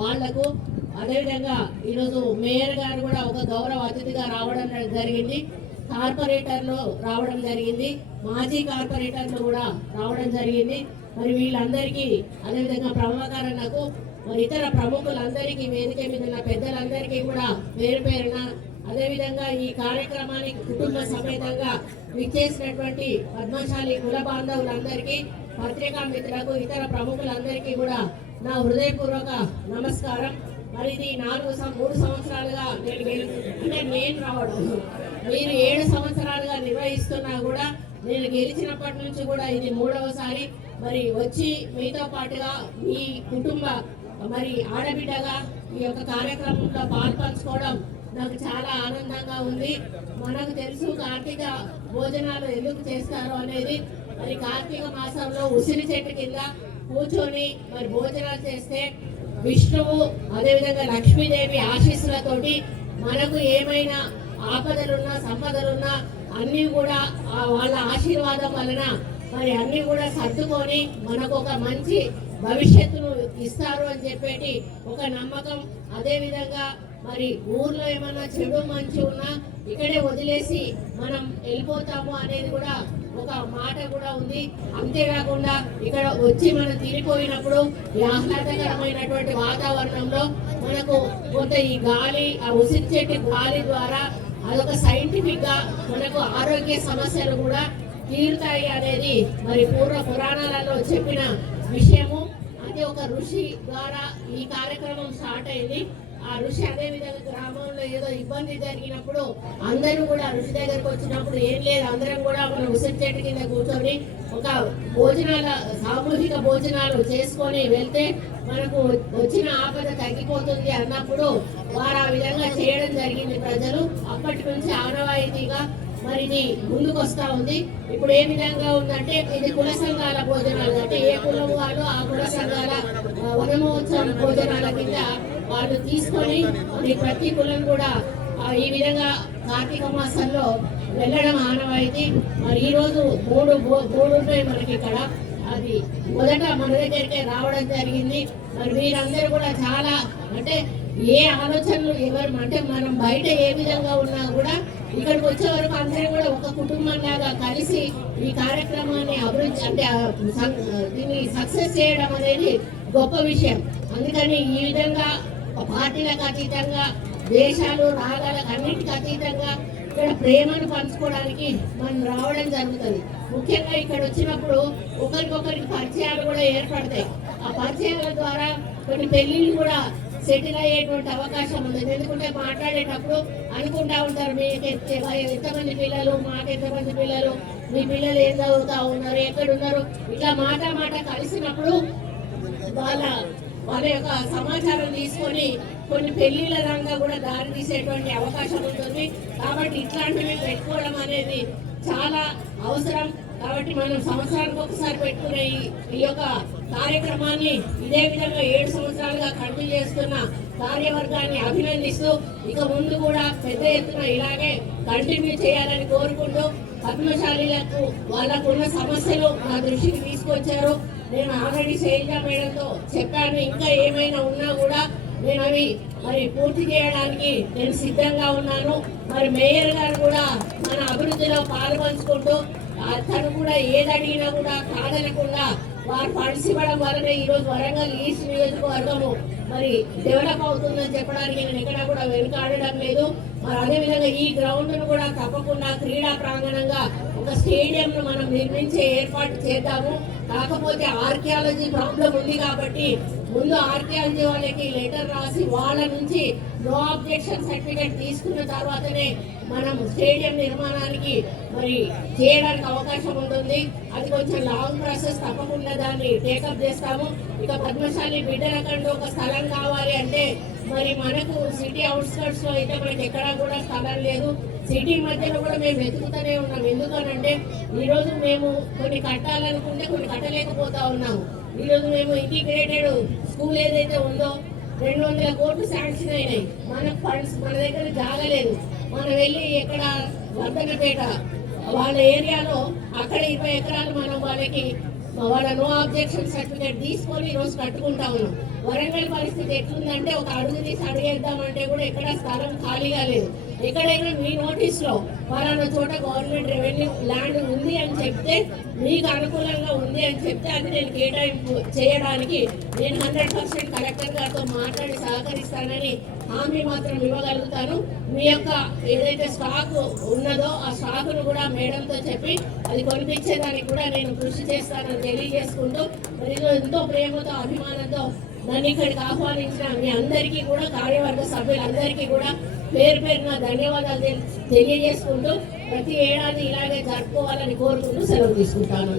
వాళ్లకు అదేవిధంగా ఈరోజు మేయర్ గారు కూడా ఒక గౌరవ అతిథిగా రావడం జరిగింది. కార్పొరేటర్లు రావడం జరిగింది, మాజీ కార్పొరేటర్లు కూడా రావడం జరిగింది. మరి వీళ్ళందరికీ అదేవిధంగా ప్రభాకరన్నకు మరి ఇతర ప్రముఖులందరికీ వేదిక మీద ఉన్న పెద్దలందరికీ కూడా పేరు పేరున అదేవిధంగా ఈ కార్యక్రమానికి కుటుంబ సమేతంగా విచ్చేసినటువంటి పద్మశాలి కుల బాంధవులందరికీ, పత్రికా మిత్రులకు, ఇతర ప్రముఖులందరికీ కూడా నా హృదయపూర్వక నమస్కారం. మరి ఇది 3 సంవత్సరాలుగా నేను రావడం, మీరు 7 సంవత్సరాలుగా నిర్వహిస్తున్నా కూడా నేను గెలిచినప్పటి నుంచి కూడా ఇది 3వసారి. మరి వచ్చి మీతో పాటుగా మీ కుటుంబ మరి ఆడబిడ్డగా ఈ యొక్క కార్యక్రమంలో పాల్పంచుకోవడం నాకు చాలా ఆనందంగా ఉంది. మనకు తెలుసు కార్తీక భోజనాలు ఎందుకు చేస్తారు అనేది. మరి కార్తీక మాసంలో ఉసిరి చెట్టు కింద కూర్చొని మరి భోజనాలు చేస్తే విష్ణువు అదేవిధంగా లక్ష్మీదేవి ఆశీస్సులతోటి మనకు ఏమైనా ఆపదలున్నా సంపదలున్నా అన్నీ కూడా వాళ్ళ ఆశీర్వాదం వలన మరి అన్నీ కూడా సర్దుకొని మనకు ఒక మంచి భవిష్యత్తును ఇస్తారు అని చెప్పేటి ఒక నమ్మకం. అదేవిధంగా మరి ఊర్లో ఏమన్నా చెడు మంచి ఉన్నా ఇక్కడే వదిలేసి మనం వెళ్ళిపోతాము అనేది కూడా ఒక మాట కూడా ఉంది. అంతేకాకుండా ఇక్కడ వచ్చి మనం తిరిగిపోయినప్పుడు ఆహ్లాదకరమైనటువంటి వాతావరణంలో మనకు కొంత ఈ గాలి, ఆ ఉసిరి చెట్టు గాలి ద్వారా అదొక సైంటిఫిక్ గా మనకు ఆరోగ్య సమస్యలు కూడా తీరుతాయి అనేది మరి పూర్వ పురాణాలలో చెప్పిన విషయము. అది ఒక ఋషి ద్వారా ఈ కార్యక్రమం స్టార్ట్ అయింది. ఆ ఋషి అదే విధంగా గ్రామంలో ఏదో ఇబ్బంది జరిగినప్పుడు అందరూ కూడా ఋషి దగ్గరకు వచ్చినప్పుడు ఏం లేదు, అందరం కూడా మనం ఉసిరి చెట్టు కింద కూర్చొని ఒక సామూహిక భోజనాలు చేసుకొని వెళ్తే మనకు వచ్చిన ఆపద తగ్గిపోతుంది అన్నప్పుడు వారు ఆ విధంగా చేయడం జరిగింది ప్రజలు. అప్పటి నుంచి ఆనవాయితీగా మరి ఇది ముందుకు వస్తా ఉంది. ఇప్పుడు ఏ విధంగా ఉందంటే ఇది కుల సంఘాల భోజనాలు, అంటే ఏ కులం వాళ్ళు ఆ కుల సంఘాల వనమహోత్సవం భోజనాల కింద వాళ్ళు తీసుకొని ప్రతి కులం కూడా ఈ విధంగా కార్తీక మాసంలో వెళ్ళడం ఆనవాయితీ. మరి ఈరోజు మూడు ఉన్నాయి మనకి ఇక్కడ. అది మొదట మన దగ్గరికే రావడం జరిగింది. మరి వీరందరూ కూడా చాలా అంటే ఏ ఆలోచనలు ఎవరు అంటే మనం బయట ఏ విధంగా ఉన్నా కూడా ఇక్కడికి వచ్చే వరకు అందరూ కూడా ఒక కుటుంబం లాగా కలిసి ఈ కార్యక్రమాన్ని అభివృద్ధి అంటే దీన్ని సక్సెస్ చేయడం అనేది గొప్ప విషయం. అందుకని ఈ విధంగా పార్టీలకు అతీతంగా, దేశాలు రాగాలకు అన్నింటికి అతీతంగా ఇక్కడ ప్రేమను పంచుకోవడానికి మనం రావడం జరుగుతుంది. ముఖ్యంగా ఇక్కడ వచ్చినప్పుడు ఒకరికొకరికి పరిచయాలు కూడా ఏర్పడతాయి. ఆ పరిచయాల ద్వారా కొన్ని పెళ్లిళ్ళు కూడా సెటిల్ అయ్యేటువంటి అవకాశం ఉంది. ఎందుకంటే మాట్లాడేటప్పుడు అనుకుంటా ఉంటారు, మీకు ఎంతమంది పిల్లలు, మాకు ఎంతమంది పిల్లలు, మీ పిల్లలు ఏం చదువుతా ఉన్నారు, ఎక్కడున్నారు, ఇట్లా మాట కలిసినప్పుడు వాళ్ళ యొక్క సమాచారం తీసుకొని కొన్ని పెళ్లిళ్ళ రంగా కూడా దారి తీసేటువంటి అవకాశం ఉంటుంది. కాబట్టి ఇట్లాంటివి పెట్టుకోవడం అనేది చాలా అవసరం. కాబట్టి మనం సంవత్సరానికి ఒకసారి పెట్టుకునే ఈ యొక్క కార్యక్రమాన్ని ఇదే విధంగా 7 సంవత్సరాలుగా కంటిన్యూ చేస్తున్న కార్యవర్గాన్ని అభినందిస్తూ ఇక ముందు కూడా పెద్ద ఎత్తున ఇలాగే కంటిన్యూ చేయాలని కోరుకుంటూ, పద్మశాలీలకు వాళ్ళకున్న సమస్యలు నా దృష్టికి తీసుకొచ్చారు. నేను ఆల్రెడీ శైలజ మేడంతో చెప్పాను, ఇంకా ఏమైనా ఉన్నా కూడా నేను అవి మరి పూర్తి చేయడానికి నేను సిద్ధంగా ఉన్నాను. మరి మేయర్ గారు కూడా మన అభివృద్ధిలో పాల్పంచుకుంటూ తను కూడా ఏది అడిగినా కూడా కాదనకుండా వారు ఫండ్స్ ఇవ్వడం వల్లనే ఈరోజు వరంగల్ ఈస్ట్ నియోజకవర్గము మరి డెవలప్ అవుతుందని చెప్పడానికి నేను ఎక్కడ కూడా వెనుకాడడం లేదు. మరి అదేవిధంగా ఈ గ్రౌండ్ను కూడా తప్పకుండా క్రీడా ప్రాంగణంగా ఒక స్టేడియంను మనం నిర్మించే ఏర్పాటు చేద్దాము. కాకపోతే ఆర్కియాలజీ ప్రాబ్లం ఉంది కాబట్టి ముందు ఆర్కియాలజీ వాళ్ళకి లెటర్ రాసి వాళ్ళ నుంచి నో అబ్జెక్షన్ సర్టిఫికేట్ తీసుకున్న తర్వాతనే మనం స్టేడియం నిర్మాణానికి మరి చేయడానికి అవకాశం ఉంటుంది. అది కొంచెం లాంగ్ ప్రాసెస్, తప్పకుండా దాన్ని టేకప్ చేస్తాము. ఇక పద్మశాలి బిడ్డలకంటూ ఒక స్థలం కావాలి అంటే మరి మనకు సిటీ అవుట్స్కట్స్ లో అయితే మనకి ఎక్కడా కూడా స్థలం లేదు. సిటీ మధ్యలో కూడా మేము వెతుకుతూనే ఉన్నాం. ఎందుకనంటే ఈరోజు మేము కొన్ని కట్టాలనుకుంటే కొన్ని కట్టలేకపోతా ఉన్నాము. ఈరోజు మేము ఇంటిగ్రేటెడ్ స్కూల్ ఏదైతే ఉందో 200 కోట్లు శాంక్షన్ అయినాయి. మనకు ఫండ్స్ మన దగ్గర జాగలేదు. మనం వెళ్ళి ఎక్కడ వర్ధనపేట వాళ్ళ ఏరియాలో అక్కడ 20 ఎకరాలు మనం వాళ్ళ నో అబ్జెక్షన్ సర్టిఫికేట్ తీసుకొని ఈరోజు కట్టుకుంటా ఉన్నాం. వరంగల్ పరిస్థితి ఎట్లుందంటే ఒక అడుగు తీసి అడిగేద్దామంటే కూడా ఎక్కడ స్థలం ఖాళీగా లేదు. ఎక్కడైనా మీ నోటీస్లో పలానా చోట గవర్నమెంట్ రెవెన్యూ ల్యాండ్ ఉంది అని చెప్తే, మీకు అనుకూలంగా ఉంది అని చెప్తే అది నేను కేటాయింపు చేయడానికి నేను 100% కలెక్టర్ గారితో మాట్లాడి సహకరిస్తానని హామీ మాత్రం ఇవ్వగలుగుతాను. మీ యొక్క ఏదైతే స్టాక్ ఉన్నదో ఆ స్టాకును కూడా మేడంతో చెప్పి అది కొనిపించేదానికి కూడా నేను కృషి చేస్తానని తెలియజేసుకుంటూ, మరి ఎంతో ప్రేమతో అభిమానంతో నన్ను ఇక్కడికి ఆహ్వానించిన మీ అందరికీ కూడా, కార్యవర్గ సభ్యులందరికీ కూడా పేరు పేరున ధన్యవాదాలు తెలియజేసుకుంటూ ప్రతి ఏడాది ఇలాగే జరుపుకోవాలని కోరుకుంటూ సెలవు తీసుకుంటాను.